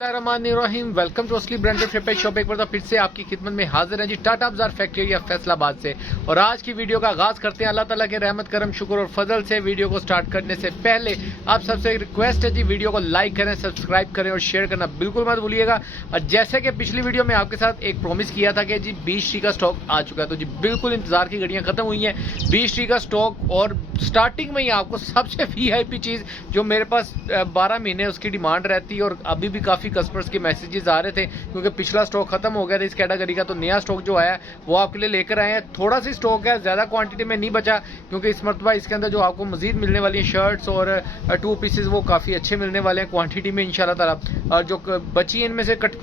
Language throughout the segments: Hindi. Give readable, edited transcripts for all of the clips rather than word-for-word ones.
रहीम वेलकम टू असली ब्रांडेड फेपेक शॉप। एक बार फिर से आपकी खिदमत में हाजिर है जी टाटा बाजार फैक्ट्री या फैसलाबाद से। और आज की वीडियो का आगाज करते हैं अल्लाह ताला के रहमत करम शुक्र और फजल से। वीडियो को स्टार्ट करने से पहले आप सबसे एक रिक्वेस्ट है जी, वीडियो को लाइक करें, सब्सक्राइब करें और शेयर करना बिल्कुल मत भूलिएगा। और जैसे कि पिछली वीडियो में आपके साथ एक प्रॉमिस किया था कि जी 20 का स्टॉक आ चुका है, तो जी बिल्कुल इंतजार की घड़ियां खत्म हुई हैं। 20 का स्टॉक और स्टार्टिंग में ही आपको सबसे वीआईपी चीज जो मेरे पास 12 महीने उसकी डिमांड रहती है और अभी भी काफी कस्टमर्स के मैसेजेस आ रहे थे क्योंकि पिछला स्टॉक खत्म हो गया था इस कैटेगरी का। तो नया स्टॉक जो आया वो आपके लिए लेकर आए हैं। थोड़ा सी स्टॉक है, ज्यादा क्वांटिटी में नहीं बचा क्योंकि इस मरतबा इसके अंदर जो आपको मजीद मिलने वाली शर्ट्स और 2 पीसेस वो काफी अच्छे मिलने वाले हैं क्वांटिटी में इंशाल्लाह ताला। और जो बची इनमें से कट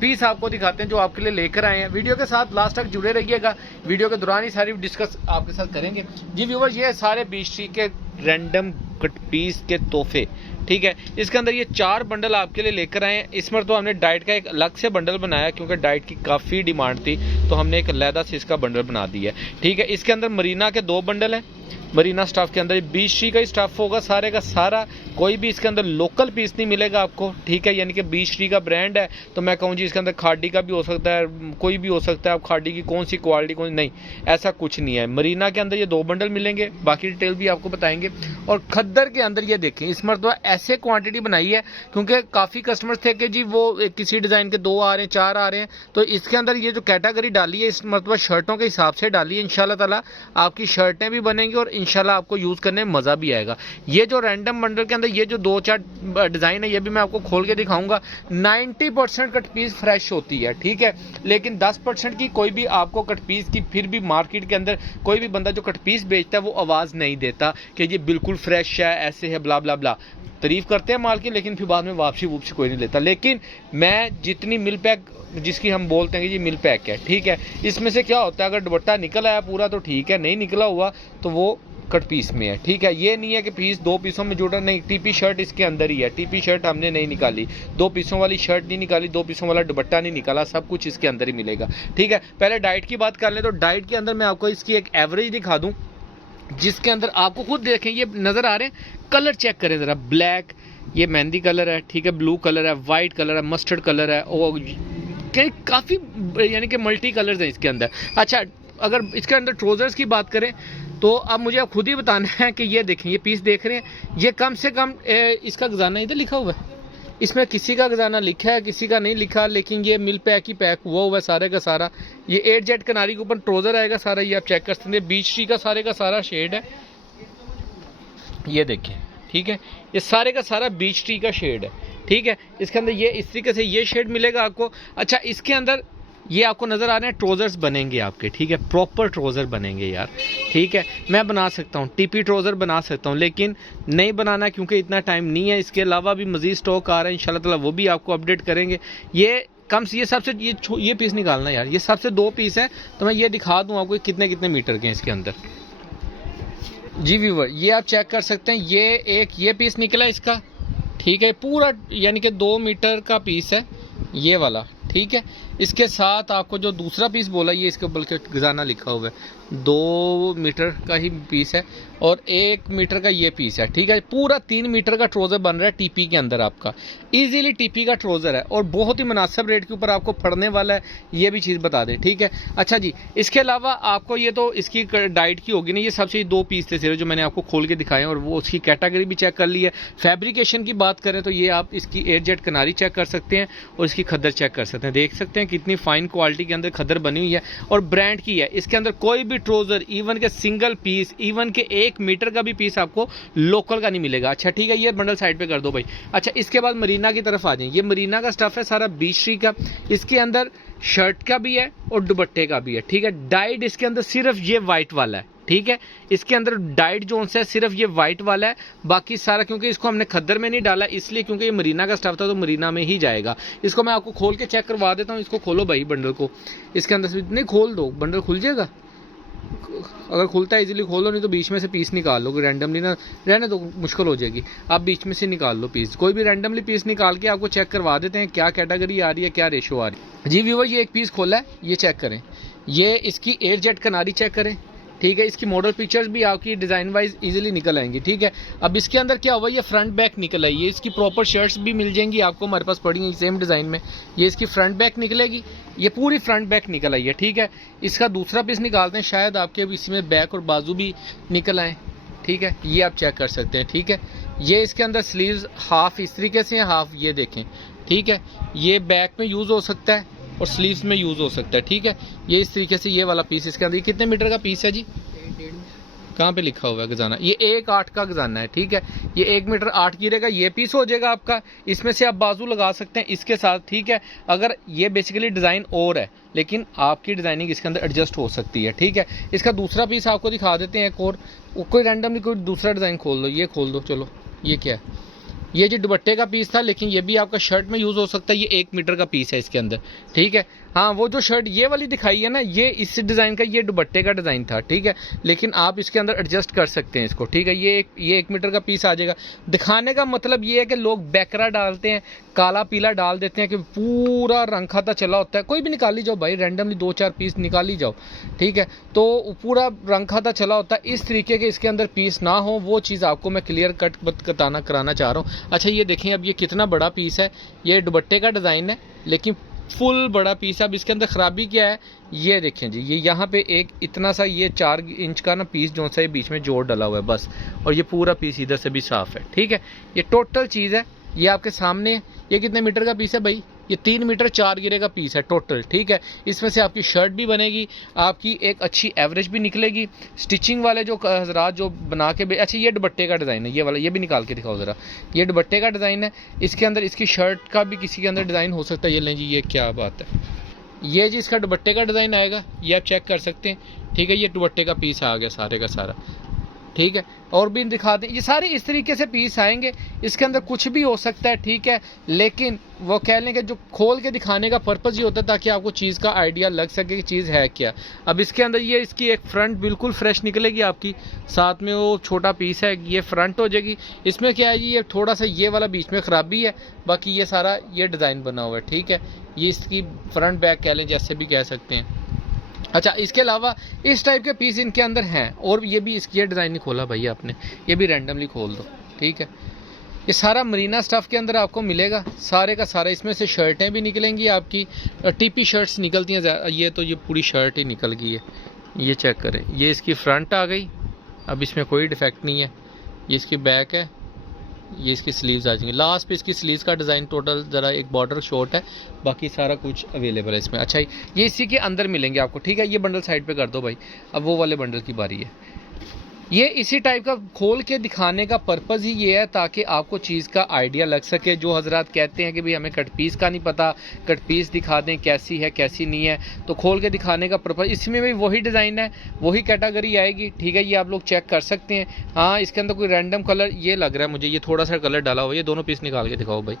पीस आपको दिखाते हैं जो आपके लिए लेकर आए हैं। वीडियो के साथ लास्ट तक जुड़े रहिएगा, वीडियो के दौरान ही सारी डिस्कस आपके साथ करेंगे जी। व्यूअर्स, ये सारे 20 के रैंडम कट पीस के तोहफे, ठीक है। इसके अंदर ये 4 बंडल आपके लिए लेकर आए हैं। इस मर तो हमने डाइट का एक अलग से बंडल बनाया क्योंकि डाइट की काफ़ी डिमांड थी, तो हमने एक अलहदा से इसका बंडल बना दिया है, ठीक है। इसके अंदर मरीना के 2 बंडल हैं। मरीना स्टाफ के अंदर 20 का ही स्टाफ होगा सारे का सारा, कोई भी इसके अंदर लोकल पीस नहीं मिलेगा आपको, ठीक है। यानी कि 20 का ब्रांड है तो मैं कहूँ जी इसके अंदर खाड़ी का भी हो सकता है, कोई भी हो सकता है। आप खाड़ी की कौन सी क्वालिटी कौन नहीं, ऐसा कुछ नहीं है। मरीना के अंदर ये 2 बंडल मिलेंगे, बाकी डिटेल भी आपको बताएंगे। और खद्दर के अंदर ये देखें, इस मरतबा ऐसे क्वांटिटी बनाई है क्योंकि काफ़ी कस्टमर्स थे कि जी वो किसी डिज़ाइन के 2 आ रहे हैं, 4 आ रहे हैं, तो इसके अंदर ये जो कैटेगरी डाली है इस मरतबा शर्टों के हिसाब से डाली है। इंशाल्लाह ताला आपकी शर्टें भी बनेंगी और इंशाल्लाह आपको यूज करने में मजा भी आएगा। ये जो रैंडम बंडल के अंदर ये जो 2-4 डिजाइन है ये भी मैं आपको खोल के दिखाऊंगा। 90% कट पीस फ्रेश होती है, ठीक है, लेकिन 10% की कोई भी आपको कट पीस की फिर भी मार्केट के अंदर कोई भी बंदा जो कट पीस बेचता है वो आवाज नहीं देता कि ये बिल्कुल फ्रेश है, ऐसे है, ब्ला ब्ला ब्ला। तारीफ करते हैं माल की लेकिन फिर बाद में वापसी कोई नहीं लेता। लेकिन मैं जितनी मिल पैक जिसकी हम बोलते हैं कि ये मिल पैक है, ठीक है, इसमें से क्या होता है अगर दुपट्टा निकल आया पूरा तो ठीक है, नहीं निकला हुआ तो वो कट पीस में है, ठीक है। ये नहीं है कि पीस 2 पीसों में जुड़ा, नहीं, टीपी शर्ट इसके अंदर ही है। टीपी शर्ट हमने नहीं निकाली, 2 पीसों वाली शर्ट नहीं निकाली, 2 पीसों वाला दुपट्टा नहीं निकाला, सब कुछ इसके अंदर ही मिलेगा, ठीक है। पहले डाइट की बात कर ले तो डाइट के अंदर मैं आपको इसकी एक एवरेज दिखा दूं जिसके अंदर आपको खुद देखें ये नजर आ रहे हैं। कलर चेक करें जरा, ब्लैक, ये मेहंदी कलर है, ठीक है, ब्लू कलर है, व्हाइट कलर है, मस्टर्ड कलर है और काफी यानी कि मल्टी कलर्स हैं इसके अंदर। अच्छा, अगर इसके अंदर ट्राउजर्स की बात करें तो अब मुझे आप खुद ही बताना है कि ये देखें, ये पीस देख रहे हैं, ये कम से कम इसका खजाना इधर लिखा हुआ है, इसमें किसी का खजाना लिखा है किसी का नहीं लिखा, लेकिन ये मिल पैक ही पैक हुआ है सारे का सारा। ये 8 जेट कनारी के ऊपर ट्राउजर आएगा सारा, ये आप चेक कर सकते हैं। 20 का सारे का सारा शेड है, ये देखें, ठीक है, ये सारे का सारा 20 का शेड है, ठीक है। इसके अंदर ये इस तरीके से ये शेड मिलेगा आपको। अच्छा, इसके अंदर ये आपको नजर आ रहे हैं ट्राउजर्स बनेंगे आपके, ठीक है, प्रॉपर ट्राउजर बनेंगे यार, ठीक है। मैं बना सकता हूँ टीपी ट्राउजर बना सकता हूँ लेकिन नहीं बनाना क्योंकि इतना टाइम नहीं है। इसके अलावा भी मजीद स्टॉक आ रहा है इंशाल्लाह ताला, वो भी आपको अपडेट करेंगे। ये सबसे ये पीस निकालना यार, ये सबसे 2 पीस है तो मैं ये दिखा दूँ आपको कितने मीटर के हैं इसके अंदर। जी व्यूअर, ये आप चेक कर सकते हैं, ये पीस निकला इसका, ठीक है, पूरा यानी कि 2 मीटर का पीस है ये वाला, ठीक है। इसके साथ आपको जो दूसरा पीस बोला ये इसके बल्कि खजाना लिखा हुआ है, 2 मीटर का ही पीस है और 1 मीटर का ये पीस है, ठीक है। पूरा 3 मीटर का ट्राउजर बन रहा है टीपी के अंदर आपका, इजीली टीपी का ट्राउजर है और बहुत ही मुनासिब रेट के ऊपर आपको पड़ने वाला है, ये भी चीज़ बता दें, ठीक है। अच्छा जी, इसके अलावा आपको ये तो इसकी डाइट की होगी ना, ये सबसे 2 पीस थे सिर्फ जो मैंने आपको खोल के दिखाए और वो उसकी कैटेगरी भी चेक कर ली है। फैब्रिकेशन की बात करें तो ये आप इसकी 8 जेट कनारी चेक कर सकते हैं और इसकी खद्दर चेक कर सकते हैं, देख सकते हैं कितनी फाइन क्वालिटी के अंदर खद्दर बनी हुई है और ब्रांड की है। इसके अंदर कोई भी ट्राउजर इवन के सिंगल पीस, इवन के 1 मीटर का भी पीस आपको लोकल का नहीं मिलेगा। अच्छा, ठीक है, ये बंडल साइड पे कर दो भाई। अच्छा, इसके बाद मरीना की तरफ आ जाए। ये मरीना का स्टफ है सारा 20 का, इसके अंदर शर्ट का भी है और दुपट्टे का भी है, ठीक है। डाइड इसके अंदर सिर्फ ये व्हाइट वाला है, ठीक है, इसके अंदर डाइट जोन से सिर्फ ये व्हाइट वाला है, बाकी सारा क्योंकि इसको हमने खद्दर में नहीं डाला इसलिए क्योंकि ये मरीना का स्टफ था तो मरीना में ही जाएगा। इसको मैं आपको खोल के चेक करवा देता हूँ। इसको खोलो भाई बंडल को, इसके अंदर से नहीं खोल दो, बंडल खुल जाएगा, अगर खुलता है इजीली खोलो, नहीं तो बीच में से पीस निकाल लो, रैंडमली ना रहने तो मुश्किल हो जाएगी। आप बीच में से निकाल लो पीस, कोई भी रैंडमली पीस निकाल के आपको चेक करवा देते हैं क्या कैटेगरी आ रही है, क्या रेशो आ रही है। जी व्यूअर, ये एक पीस खोला है, ये चेक करें, ये इसकी 8 जेट कनारी चेक करें, ठीक है। इसकी मॉडल पिक्चर्स भी आपकी डिज़ाइन वाइज इजीली निकल आएंगी, ठीक है। अब इसके अंदर क्या हुआ, ये फ्रंट बैक निकल आई है, इसकी प्रॉपर शर्ट्स भी मिल जाएंगी आपको, हमारे पास पड़ी हैं सेम डिज़ाइन में। ये इसकी फ्रंट बैक निकलेगी, ये पूरी फ्रंट बैक निकल आई है, ठीक है। इसका दूसरा पीस निकालते हैं, शायद आपके इसमें बैक और बाजू भी निकल आए, ठीक है। ये आप चेक कर सकते हैं, ठीक है। ये इसके अंदर स्लीव्स हाफ इस तरीके से हैं, हाफ ये देखें, ठीक है। ये बैक में यूज़ हो सकता है और स्लीव्स में यूज़ हो सकता है, ठीक है। ये इस तरीके से ये वाला पीस इसके अंदर। ये कितने मीटर का पीस है जी, कहाँ पे लिखा हुआ है गजाना, ये 1.8 का गजाना है, ठीक है। ये 1 मीटर 8 गिरेगा, ये पीस हो जाएगा आपका। इसमें से आप बाजू लगा सकते हैं इसके साथ, ठीक है। अगर ये बेसिकली डिज़ाइन और है, लेकिन आपकी डिज़ाइनिंग इसके अंदर एडजस्ट हो सकती है, ठीक है। इसका दूसरा पीस आपको दिखा देते हैं एक और, कोई रैंडमली कोई दूसरा डिज़ाइन खोल दो, ये खोल दो, चलो। ये क्या है, ये जो दुपट्टे का पीस था, लेकिन ये भी आपका शर्ट में यूज़ हो सकता है। ये 1 मीटर का पीस है इसके अंदर, ठीक है। हाँ, वो जो शर्ट ये वाली दिखाई है ना, ये इस डिज़ाइन का, ये दुपट्टे का डिज़ाइन था, ठीक है। लेकिन आप इसके अंदर एडजस्ट कर सकते हैं इसको, ठीक है। ये 1 मीटर का पीस आ जाएगा। दिखाने का मतलब ये है कि लोग बैकरा डालते हैं, काला पीला डाल देते हैं कि पूरा रंग खाता चला होता है। कोई भी निकाल ली जाओ भाई, रैंडमली 2-4 पीस निकाल ही जाओ, ठीक है। तो पूरा रंग खाता चला होता है, इस तरीके के इसके अंदर पीस ना हो, वो चीज़ आपको मैं क्लियर कट कराना चाह रहा हूँ। अच्छा, ये देखें, अब ये कितना बड़ा पीस है, ये दुपट्टे का डिज़ाइन है, लेकिन फुल बड़ा पीस है। अब इसके अंदर ख़राबी क्या है, ये देखें जी, ये यहाँ पे एक इतना सा ये 4 इंच का ना पीस जो सा ये बीच में जोड़ डला हुआ है बस, और ये पूरा पीस इधर से भी साफ़ है, ठीक है। ये टोटल चीज़ है, ये आपके सामने। ये कितने मीटर का पीस है भाई, ये 3 मीटर 4 गिरे का पीस है टोटल, ठीक है। इसमें से आपकी शर्ट भी बनेगी, आपकी एक अच्छी एवरेज भी निकलेगी। स्टिचिंग वाले जो हजरात जो बना के अच्छा, ये दुपट्टे का डिज़ाइन है, ये वाला, ये भी निकाल के दिखाओ ज़रा। ये दुपट्टे का डिज़ाइन है, इसके अंदर इसकी शर्ट का भी किसी के अंदर डिज़ाइन हो सकता है। ये लें जी, ये क्या बात है, ये जी इसका दुपट्टे का डिज़ाइन आएगा, ये आप चेक कर सकते हैं, ठीक है। ये दुपट्टे का पीस आ गया सारे का सारा, ठीक है। और भी दिखा दें, ये सारे इस तरीके से पीस आएंगे। इसके अंदर कुछ भी हो सकता है, ठीक है। लेकिन वो कह लें कि जो खोल के दिखाने का पर्पज़ ये होता है ताकि आपको चीज़ का आइडिया लग सके कि चीज़ है क्या। अब इसके अंदर ये इसकी एक फ्रंट बिल्कुल फ्रेश निकलेगी आपकी, साथ में वो छोटा पीस है, ये फ्रंट हो जाएगी। इसमें क्या है जी, ये थोड़ा सा ये वाला बीच में ख़राबी है, बाकी ये सारा ये डिज़ाइन बना हुआ है, ठीक है। ये इसकी फ्रंट बैक कह लें, जैसे भी कह सकते हैं। अच्छा, इसके अलावा इस टाइप के पीस इनके अंदर हैं, और ये भी इसकी डिज़ाइन नहीं खोला भैया आपने, ये भी रैंडमली खोल दो, ठीक है। ये सारा मरीना स्टफ़ के अंदर आपको मिलेगा, सारे का सारा। इसमें से शर्टें भी निकलेंगी आपकी, टीपी शर्ट्स निकलती हैं, ये तो ये पूरी शर्ट ही निकल गई है, ये चेक करें। ये इसकी फ्रंट आ गई, अब इसमें कोई डिफेक्ट नहीं है। ये इसकी बैक है, ये इसकी स्लीव्स आ जाएंगी। लास्ट पे इसकी स्लीव्स का डिज़ाइन टोटल ज़रा एक बॉर्डर शॉर्ट है, बाकी सारा कुछ अवेलेबल है इसमें। अच्छा, ये इसी के अंदर मिलेंगे आपको, ठीक है। ये बंडल साइड पे कर दो भाई, अब वो वाले बंडल की बारी है। ये इसी टाइप का खोल के दिखाने का पर्पज़ ही ये है ताकि आपको चीज़ का आइडिया लग सके। जो हजरात कहते हैं कि भाई हमें कट पीस का नहीं पता, कट पीस दिखा दें कैसी है कैसी नहीं है, तो खोल के दिखाने का पर्पज़। इसमें भी वही डिज़ाइन है, वही कैटेगरी आएगी, ठीक है। ये आप लोग चेक कर सकते हैं। हाँ, इसके अंदर कोई रैंडम कलर ये लग रहा है मुझे, ये थोड़ा सा कलर डाला हुआ है। ये दोनों पीस निकाल के दिखाओ भाई,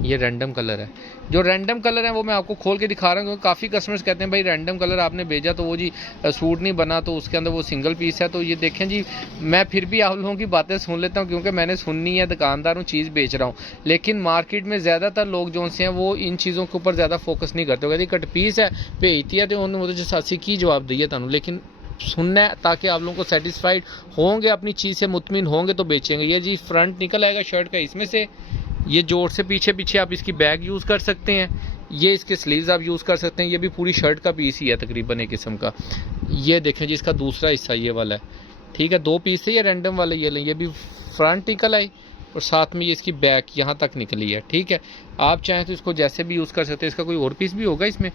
ये रैंडम कलर है। जो रैंडम कलर है वो मैं आपको खोल के दिखा रहा हूँ, क्योंकि काफ़ी कस्टमर्स कहते हैं भाई रैंडम कलर आपने भेजा तो वो जी सूट नहीं बना, तो उसके अंदर वो सिंगल पीस है। तो ये देखें जी, मैं फिर भी आप लोगों की बातें सुन लेता हूँ, क्योंकि मैंने सुननी है, दुकानदार हूँ, चीज़ बेच रहा हूँ। लेकिन मार्केट में ज़्यादातर लोग जो से हैं वो इन चीज़ों के ऊपर ज़्यादा फोकस नहीं करते। कहते कट पीस है भेजती है, तो उन्होंने मुझे सासी की जवाब दिया था। लेकिन सुनना है ताकि आप लोगों को सेटिस्फाइड होंगे, अपनी चीज़ से मुतमिन होंगे तो बेचेंगे। ये जी फ्रंट निकल आएगा शर्ट का, इसमें से ये जोड़ से पीछे पीछे आप इसकी बैग यूज़ कर सकते हैं, ये इसके स्लीव्स आप यूज़ कर सकते हैं। ये भी पूरी शर्ट का पीस ही है तकरीबन एक किस्म का। ये देखें जी, इसका दूसरा हिस्सा ये वाला है, ठीक है। 2 पीस है ये रैंडम वाले, ये लें। ये भी फ्रंट निकल आई और साथ में ये इसकी बैक यहाँ तक निकली है, ठीक है। आप चाहें तो इसको जैसे भी यूज़ कर सकते हैं। इसका कोई और पीस भी होगा इसमें?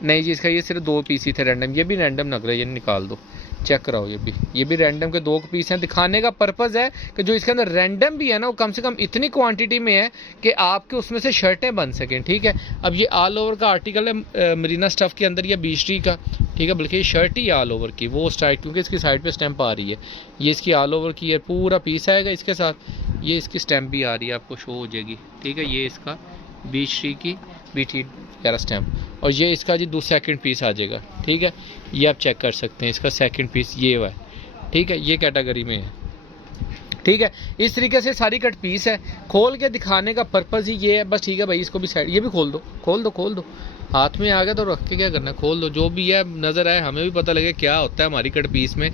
नहीं जी, इसका ये सिर्फ 2 पीस ही थे रैंडम। ये भी रैंडम लग रहा है, ये निकाल दो, चेक कराओ। ये भी रैंडम के 2 पीस हैं। दिखाने का पर्पज़ है कि जो इसके अंदर रैंडम भी है ना, वो कम से कम इतनी क्वांटिटी में है कि आपके उसमें से शर्टें बन सकें, ठीक है। अब ये ऑल ओवर का आर्टिकल है मरीना स्टफ़ के अंदर, या बीस्ट्री का, ठीक है। बल्कि ये शर्ट ही ऑल ओवर की, वो स्टाइल, क्योंकि इसकी साइड पे स्टैंप आ रही है। ये इसकी ऑल ओवर की है, पूरा पीस आएगा इसके साथ। ये इसकी स्टैंप भी आ रही है, आपको शो हो जाएगी, ठीक है। ये इसका बीस्ट्री की बीटी वगैरह स्टैम्प, और ये इसका जी 2 सेकंड पीस आ जाएगा, ठीक है। ये आप चेक कर सकते हैं, इसका सेकंड पीस ये हुआ है, ठीक है। ये कैटेगरी में है। ठीक है। इस तरीके से सारी कट पीस है। खोल के दिखाने का पर्पज़ ही ये है बस। ठीक है भाई, इसको भी साइड, ये भी खोल दो, खोल दो, खोल दो। हाथ में आ गया तो रख के क्या करना है, खोल दो। जो भी है नज़र आए, हमें भी पता लगे क्या होता है हमारी कट पीस में।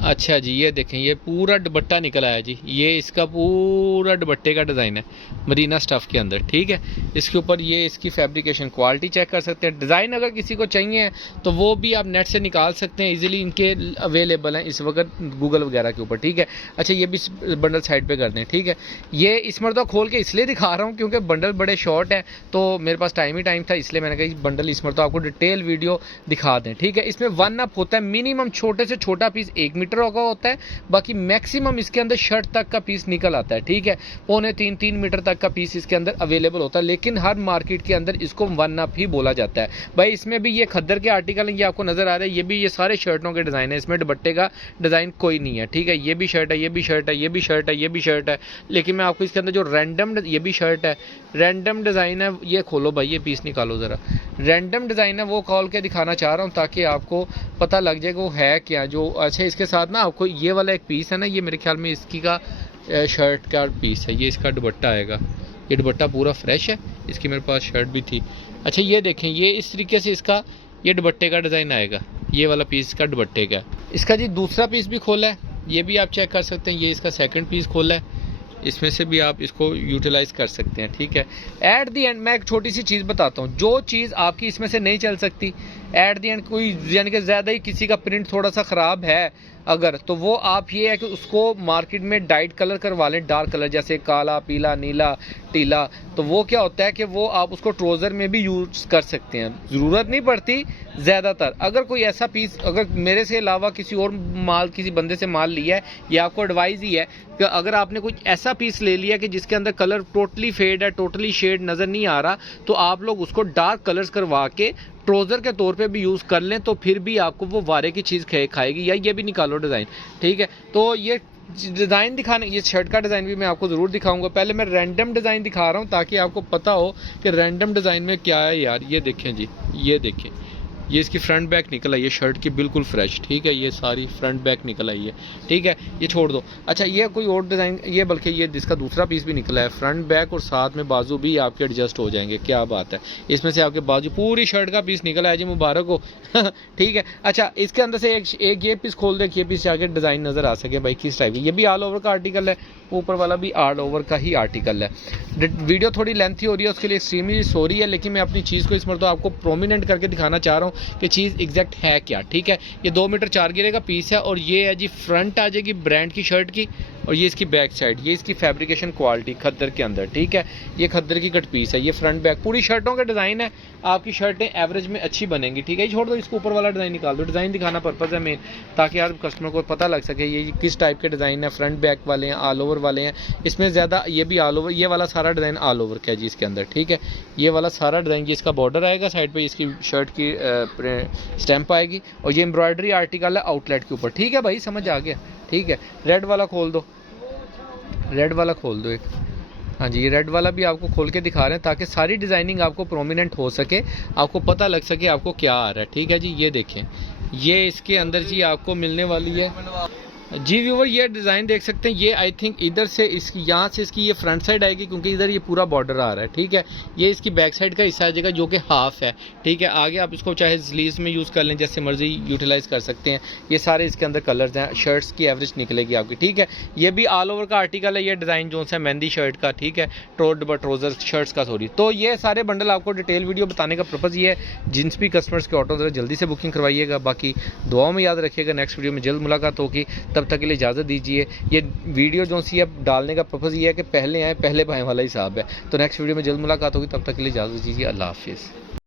अच्छा जी, ये देखें, ये पूरा दुपट्टा निकल आया जी। ये इसका पूरा दुपट्टे का डिज़ाइन है मरीना स्टफ़ के अंदर। ठीक है, इसके ऊपर ये इसकी फैब्रिकेशन क्वालिटी चेक कर सकते हैं। डिज़ाइन अगर किसी को चाहिए तो वो भी आप नेट से निकाल सकते हैं इजीली, इनके अवेलेबल हैं इस वक्त गूगल वगैरह के ऊपर। ठीक है। अच्छा, ये भी बंडल साइड पे कर दें। ठीक है, ये इस मरतबा खोल के इसलिए दिखा रहा हूँ क्योंकि बंडल बड़े शॉर्ट हैं, तो मेरे पास टाइम ही टाइम था, इसलिए मैंने कहा बंडल इस मरतबा आपको डिटेल वीडियो दिखा दें। ठीक है, इसमें 1 अप होता है, मिनिमम छोटे से छोटा पीस 1 मीटर का होता है, बाकी मैक्सिमम इसके अंदर शर्ट तक का पीस निकल आता है। ठीक है, 2.25-3 मीटर तक का पीस इसके अंदर अवेलेबल होता है, लेकिन हर मार्केट के अंदर इसको 1 अप ही बोला जाता है भाई। इसमें भी ये खद्दर के आर्टिकल हैं, ये आपको नजर आ रहे हैं, ये भी ये सारे शर्टों के डिजाइन है, इसमें दुपट्टे का डिजाइन कोई नहीं है। ठीक है, ये भी शर्ट है, ये भी शर्ट है, ये भी शर्ट है, ये भी शर्ट है, लेकिन मैं आपको इसके अंदर जो रैंडम, ये भी शर्ट है, रैंडम डिजाइन है, ये खोलो भाई, ये पीस निकालो जरा, रैंडम डिजाइन है, वो खोल के दिखाना चाह रहा हूँ ताकि आपको पता लग जाए वो है क्या। जो अच्छा, इसके साथ ना आपको ये वाला एक पीस है ना, ये मेरे ख्याल में इसकी का शर्ट का पीस है, ये इसका दुपट्टा आएगा। ये दुपट्टा पूरा फ्रेश है, इसकी मेरे पास शर्ट भी थी। अच्छा, ये देखें, ये इस तरीके से इसका ये दुपट्टे का डिज़ाइन आएगा, ये वाला पीस का दुपट्टे का। इसका जी दूसरा पीस भी खोला है, ये भी आप चेक कर सकते हैं, ये इसका सेकंड पीस खोला है, इसमें से भी आप इसको यूटिलाइज कर सकते हैं। ठीक है, एट दी एंड मैं एक छोटी सी चीज़ बताता हूँ, जो चीज़ आपकी इसमें से नहीं चल सकती एट दी एंड, कोई यानी कि ज़्यादा ही किसी का प्रिंट थोड़ा सा ख़राब है अगर, तो वो आप ये है कि उसको मार्केट में डाइट कलर करवा लें, डार्क कलर जैसे काला, पीला, नीला, टीला, तो वो क्या होता है कि वो आप उसको ट्रोज़र में भी यूज़ कर सकते हैं, ज़रूरत नहीं पड़ती ज़्यादातर। अगर कोई ऐसा पीस, अगर मेरे से अलावा किसी और माल, किसी बंदे से माल लिया है, ये आपको एडवाइस ही है कि अगर आपने कुछ ऐसा पीस ले लिया कि जिसके अंदर कलर टोटली फेड है, टोटली शेड नज़र नहीं आ रहा, तो आप लोग उसको डार्क कलर्स करवा के ट्रोज़र के तौर पे भी यूज़ कर लें, तो फिर भी आपको वो वारे की चीज़ खाएगी। या ये भी निकालो डिज़ाइन। ठीक है, तो ये डिज़ाइन दिखाने, ये शर्ट का डिज़ाइन भी मैं आपको ज़रूर दिखाऊंगा। पहले मैं रैंडम डिज़ाइन दिखा रहा हूँ ताकि आपको पता हो कि रैंडम डिज़ाइन में क्या है यार। ये देखें जी, ये देखें, ये इसकी फ्रंट बैक निकल आई है शर्ट की, बिल्कुल फ्रेश। ठीक है, ये सारी फ्रंट बैक निकल आई है। ठीक है, ये छोड़ दो। अच्छा, ये कोई और डिज़ाइन, ये बल्कि ये जिसका दूसरा पीस भी निकला है, फ्रंट बैक और साथ में बाजू भी आपके एडजस्ट हो जाएंगे। क्या बात है, इसमें से आपके बाजू पूरी शर्ट का पीस निकला है जी, मुबारक हो। ठीक है। अच्छा, इसके अंदर से एक ये पीस खोल दे, ये पीस आगे डिज़ाइन नज़र आ सके भाई किस टाइप की। ये भी ऑल ओवर का आर्टिकल है, ऊपर वाला भी ऑल ओवर का ही आर्टिकल है। वीडियो थोड़ी लेंथी हो रही है, उसके लिए एक्सट्रीमली सॉरी है, लेकिन मैं अपनी चीज़ को इस मरतबा आपको प्रोमिनेंट करके दिखाना चाह रहा हूँ कि चीज़ एग्जैक्ट है क्या। ठीक है, ये 2 मीटर 4 गिरे का पीस है, और ये है जी फ्रंट आ जाएगी ब्रांड की शर्ट की, और ये इसकी बैक साइड, ये इसकी फैब्रिकेशन क्वालिटी खद्दर के अंदर। ठीक है, ये खद्दर की कट पीस है, ये फ्रंट बैक पूरी शर्टों का डिज़ाइन है। आपकी शर्टें एवरेज में अच्छी बनेंगी। ठीक है, ये छोड़ दो, इसको ऊपर वाला डिज़ाइन निकाल दो। डिज़ाइन दिखाना पर्पज़ है मेन, ताकि यार कस्टमर को पता लग सके ये किस टाइप के डिज़ाइन है। फ्रंट बैक वाले हैं, ऑल ओवर वाले हैं, इसमें ज़्यादा ये भी ऑल ओवर, ये वाला सारा डिज़ाइन ऑल ओवर का है जी इसके अंदर। ठीक है, ये वाला सारा डिज़ाइन, ये इसका बॉर्डर आएगा साइड पे, इसकी शर्ट की स्टैंप आएगी, और ये एम्ब्रॉयडरी आर्टिकल है आउटलेट के ऊपर। ठीक है भाई, समझ आ गया। ठीक है, रेड वाला खोल दो, रेड वाला खोल दो एक। हाँ जी, ये रेड वाला भी आपको खोल के दिखा रहे हैं ताकि सारी डिज़ाइनिंग आपको प्रोमिनेंट हो सके, आपको पता लग सके आपको क्या आ रहा है। ठीक है जी, ये देखें, ये इसके अंदर जी आपको मिलने वाली है जी व्यूवर, ये डिज़ाइन देख सकते हैं। ये आई थिंक इधर से इसकी, यहाँ से इसकी ये फ्रंट साइड आएगी क्योंकि इधर ये पूरा बॉर्डर आ रहा है। ठीक है, ये इसकी बैक साइड का हिस्सा आ जाएगा जो कि हाफ है। ठीक है, आगे आप इसको चाहे स्लीव्स में यूज़ कर लें, जैसे मर्जी यूटिलाइज कर सकते हैं। ये सारे इसके अंदर कलर्स हैं, शर्ट्स की एवरेज निकलेगी आपकी। ठीक है, ये भी ऑल ओवर का आर्टिकल है, ये डिज़ाइन जो है मेहंदी शर्ट का। ठीक है, ट्रोज़र शर्ट्स का सॉरी। तो ये सारे बंडल आपको डिटेल वीडियो बताने का पर्पज़ ये है, जिन्स भी कस्टमर्स के ऑर्डर जरा जल्दी से बुकिंग करवाइएगा। बाकी दुआओं में याद रखिएगा, नेक्स्ट वीडियो में जल्द मुलाकात होगी, तब तक के लिए इजाज़त दीजिए। ये वीडियो जो सी अब डालने का पर्पज़ ये है कि पहले आए पहले पाएँ वाला हिसाब है। तो नेक्स्ट वीडियो में जल्द मुलाकात होगी, तब तक के लिए इजाज़त दीजिए। अल्लाह हाफिज़।